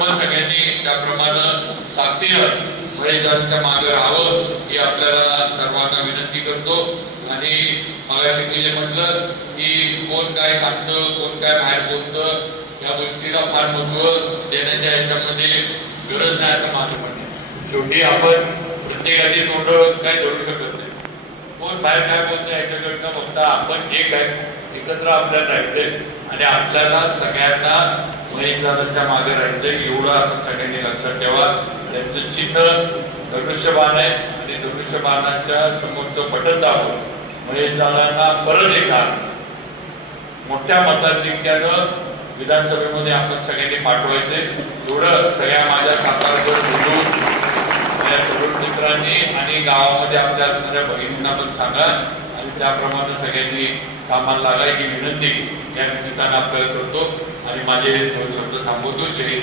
आपण सगळ्यांनी त्याप्रमाणे ताकदीनं महेशदारांच्या मागे राहावं ही आपल्याला सर्वांना विनंती करतो. आणि मगाशी जे म्हटलं की कोण काय सांगतं कोण काय बाहेर बोलतं या गोष्टीला फार महत्त्व देण्याच्या याच्यामध्ये गरज नाही असं माझं म्हणणं शेवटी आपण प्रत्येकाची तोंड काय धरू शकत नाही. कोण बाहेर काय बोलतं याच्याकडनं बघता आपण जे आहे. एकत्र आपल्याला राहायचंय आणि आपल्याला सगळ्यांना महेश दादांच्या मागे राहायचंय एवढं आपण सगळ्यांनी लक्षात ठेवा. त्यांचं चिन्ह धनुष्यबाण आहे आणि धनुष्यबाणाच्या समोरचं बटन दाबून महेशदादांना परत येणार मोठ्या मताधिक्यानं विधानसभेमध्ये आपण सगळ्यांनी पाठवायचे एवढं सगळ्या माझ्या सातारकर बंधू माझ्या तरुण मित्रांनी आणि गावामध्ये आपल्या असणाऱ्या भगिनींना पण सांगा. त्याप्रमाणे सगळ्यांनी कामाला लागायची विनंती. या निमित्तानं आपल्याला करतो. आणि माझे दोन शब्द थांबवतो. जय